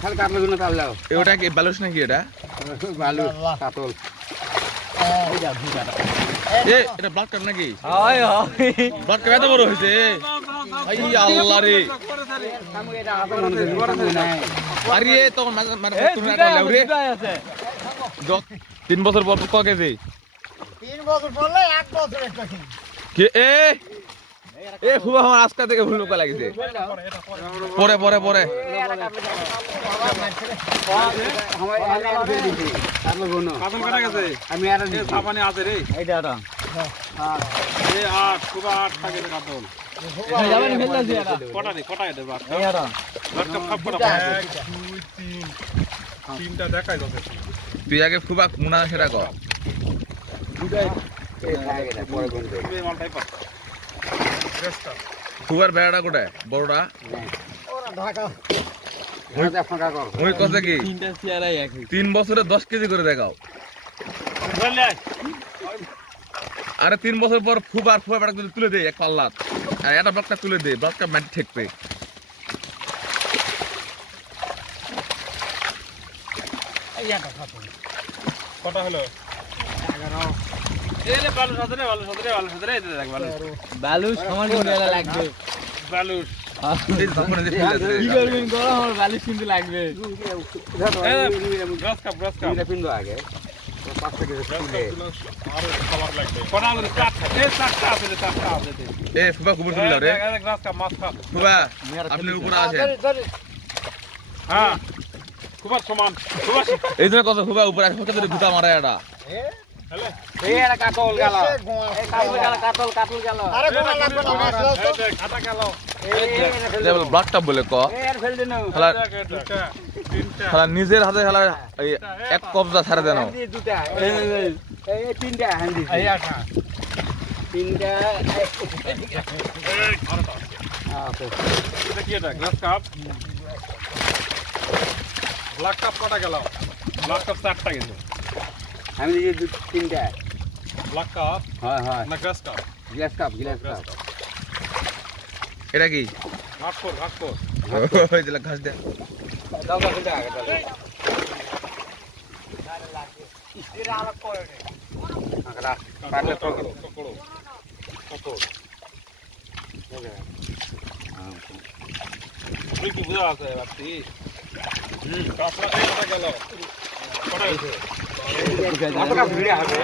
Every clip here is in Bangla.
খালি কাটলো গুলো তাহলেও ওটা কি বালুস নাকি এটা? বালু কাতল এটা ব্লাড কাপ নাকি? ব্লাড কাপ এত বড় হয়েছে? আল্লাহ রে, আরে তখন 3 বছর পর ক কেজি? 3 বছর পরলে 1 বছর একটা কে এ ফুবা আমার আজকা থেকে ভুল লোকা লাগিছে। পরে পরে পরে আমি আর সাবানে আছে রে এইটা এ 8 ফুবা 8 থাকে কাতল যাবেন ফেললাছি এটা কটা রে কটা এটা বাস এই এটা কাপ কটা 1 2 3 তিনটা দেখাই যাচ্ছে তুই আগে ফুবা মুনা সেটা কর। ফুবার বেড়াটা কোথায় বড়টা? উনি কত কি 3 বছরে 10 কেজি করে দেখাও। আরে 3 বছর পর ফুবার বেড়া তুলে দে এক পাল্লাত, আর এটা ব্লকটা তুলে দে, ব্লকটা মাটি ঠেকবে। কটা হলো 11 এই রে বালু সাদরে দেখ বালু সমান করে লাগবে বালু এই সামনে যে ফেলে আছে কি করবেন গরম আমার বালু কিন্তু লাগবে গ্রাস কাপ এটা পিনবো আগে 5 থেকে তুলে আর খাবার লাগবে কটা হলো 4টা আছে এ ফুবা কুবুর তুলে রে গ্রাস কাপ মাছ কাপ ফুবা আপনি উপরে আছেন। হ্যাঁ খুব সমান খুব এই জন্য কত ফুবা উপরে আছে, কত গুতা মারা এটা। এই এটা কাতল গেল এই কাতল গেল আরে গোনা লাগবে না মাছ লাও তো খাটা গেল এই ব্লকটা বলে ক এর ফেল দেন শালা দুটা তিনটা শালা নিজের হাতে শালা এক কবজা ছাড়ে দেন। দুটা এই তিনটা হান্দি এই আটা তিনটা এটা কি এটা গ্লাস কাপ ব্ল্যাক কাপ কটা গেল ব্ল্যাক কাপ 4টা গেছে আমি এই তিনটা ব্ল্যাক কাপ হ্যাঁ না গ্লাস কাপ এটা কি ঘাস কর ওই যে ঘাস দে দাও দাও আগে দাও এরা আলাপ করে নে আগরা পারলে পকড়ো তুই কি বুঝা আছে বাতি কাপড়া কটা গেল কটা হইছে কতটা ভিড়ে হবে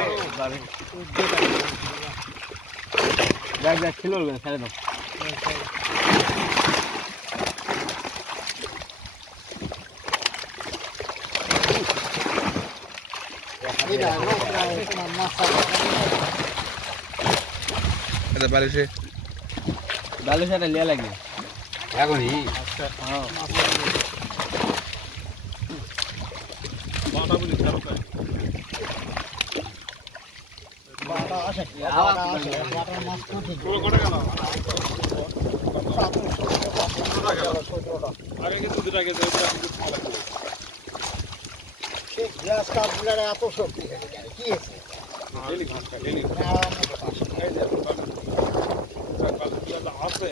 দেখ ছিল ছেড়ে দাও এটা বালিশে বালুটা লিয়া লাগে এখনই বাটা বলি খারাপ না বাটা আসে বাটার মাছ কঠিন পুরো কটা গেল আগে কিন্তু দুটা গেছে ওটা কিন্তু ভালো লাগবে সেই গ্লাস কাপগুলো এত শক্তি কি আছে ডেলি ঘাস খায় ডেলি এই যে বালুগুলো আছে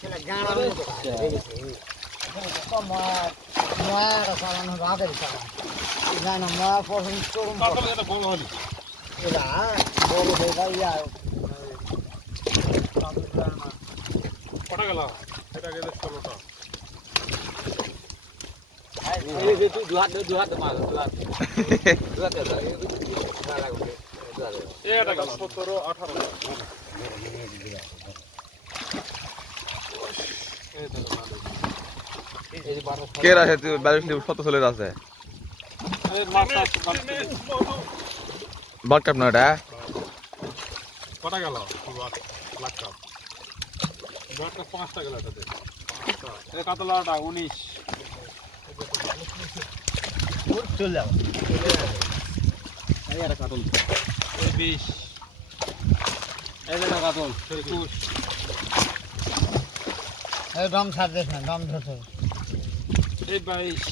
সেটা গাড়ার মতো ময়াটা চালানো রাতের চালানো জানো ময়া পছন্দ করুন তারপরে এটা বড় হলি এরা বড় হয়ে ইয়া কটা গেল এটা গেলে 16টা তুই দুহাত মার দুহাত এটা গেল 17 18 কে রাখে তুই বালিশ কত চলে আছে ব্লক কাপ না এটা কটা গেল ব্ল্যাক কাপ 5টা গেল এটাতে এটা কাতলাটা 19 চলে যাও এই এটা কাতল 20 এই যে কাতল 21 এই দম ছাড় দেখ না দম ধরছে এই 22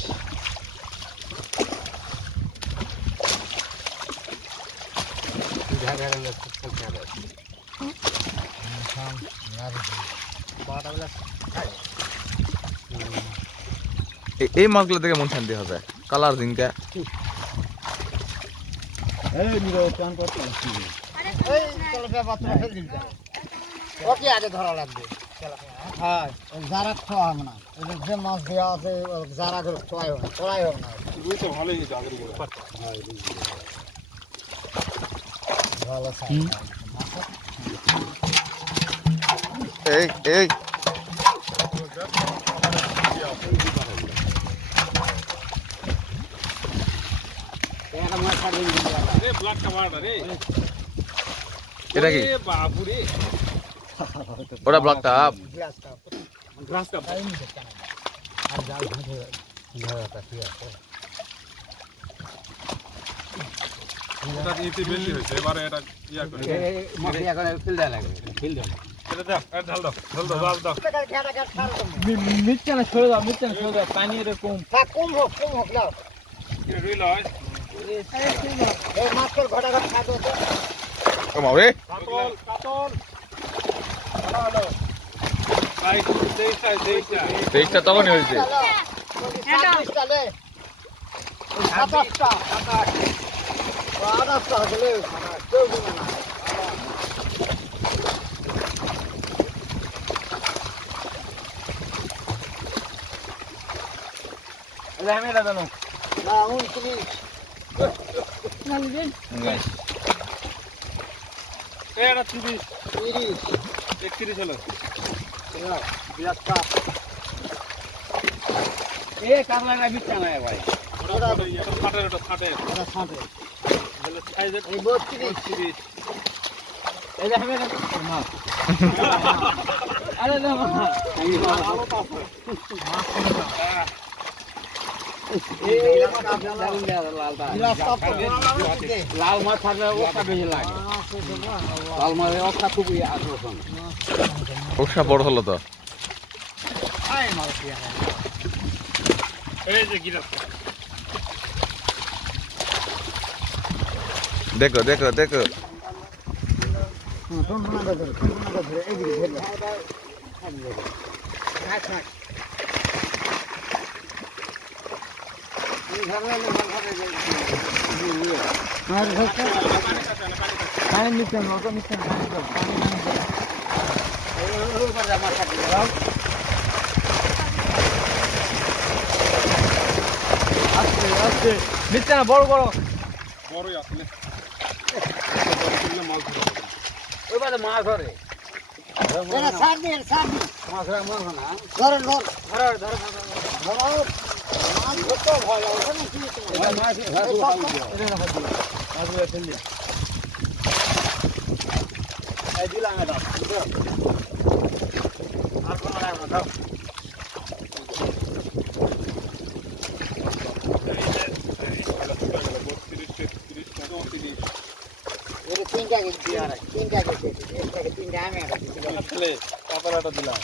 বাটাগুলো এই মাছগুলো দেখে মন শান্তি হবে কালার জিঙ্কা এই তেলাপিয়া পাত্র ফেল দিন ওকে আগে ধরা লাগবে হ্যাঁ যারা খাওয়া হবে না এদের যে মাছ দেওয়া আছে যারা করে খোয়াই হবে না তোলাই হবে না রুই তো ভালোই হয়েছে আগের গুলো ভালো সাইজ এই এই একটা মাছ ছাড়বে রে ব্ল্যাকটা মারটা রে এটা কি এ বাবু রে ওটা ব্লকটা গ্লাস কাপ টাইম দিতে না আর জাল ভাঁজে ধরাটা ঠিক আছে এটা ইতি বেশি হয়েছে এবারে এটা ইয়া করে মাছ এখন ফিল দেওয়া লাগবে ফিল দেওয়া এটা দাও আর ঢাল দাও জাল দাও মিথ্যা না ছেড়ে দাও পানি এরকম কম হোক দাও কি রুই লয় এই মাছের ঘটা ঘটা খাবো তো কমাও রে কাতল হ্যালো ভাই দেইটা তেইশটা তখনই হয়েছে চলে 27টা 28টা হলে কেউ দিবে না আমি এটা জানো না 29 এটা 30 30 31 হলো বিরাটটা এ কাতলাটা মিথ্যা নয় ভাই ওটা ফাটে এটা ছাঁটে বলে সাইজ এই 32 এই যে আমি মাছ আরে না মাছ লাল মাছ থাকলে ওটা বেশি লাগে লাল মাছ ওটা খুবই আকর্ষণ ওটা বড় হলো তো এই যে গিলাস দেখো দেখো দেখো মিথ্যা না বড় বড় বড়ই আসলে মাছ ওই বাদে মাছ ধরে মাছ ধরে মাছ ধরতে ভয় লাগে দিলাম এটা আর কোনো লাগবে না তিনটা আমি কাপড়টা দিলাম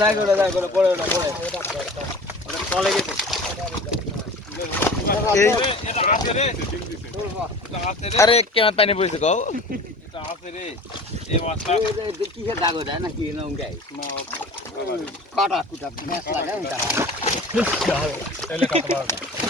যাই করে পড়ে ওটা পড়ে চলে গেছে এই এটা আছে রে এটা আছে রে আরে কেমন পানি পড়েছে কও এটা আছে রে এই মাছটা কিসের দাগ ওটা নাকি নৌকায় কাটা কুটা ম্যাচ লাগে তাহলে কাপড়টা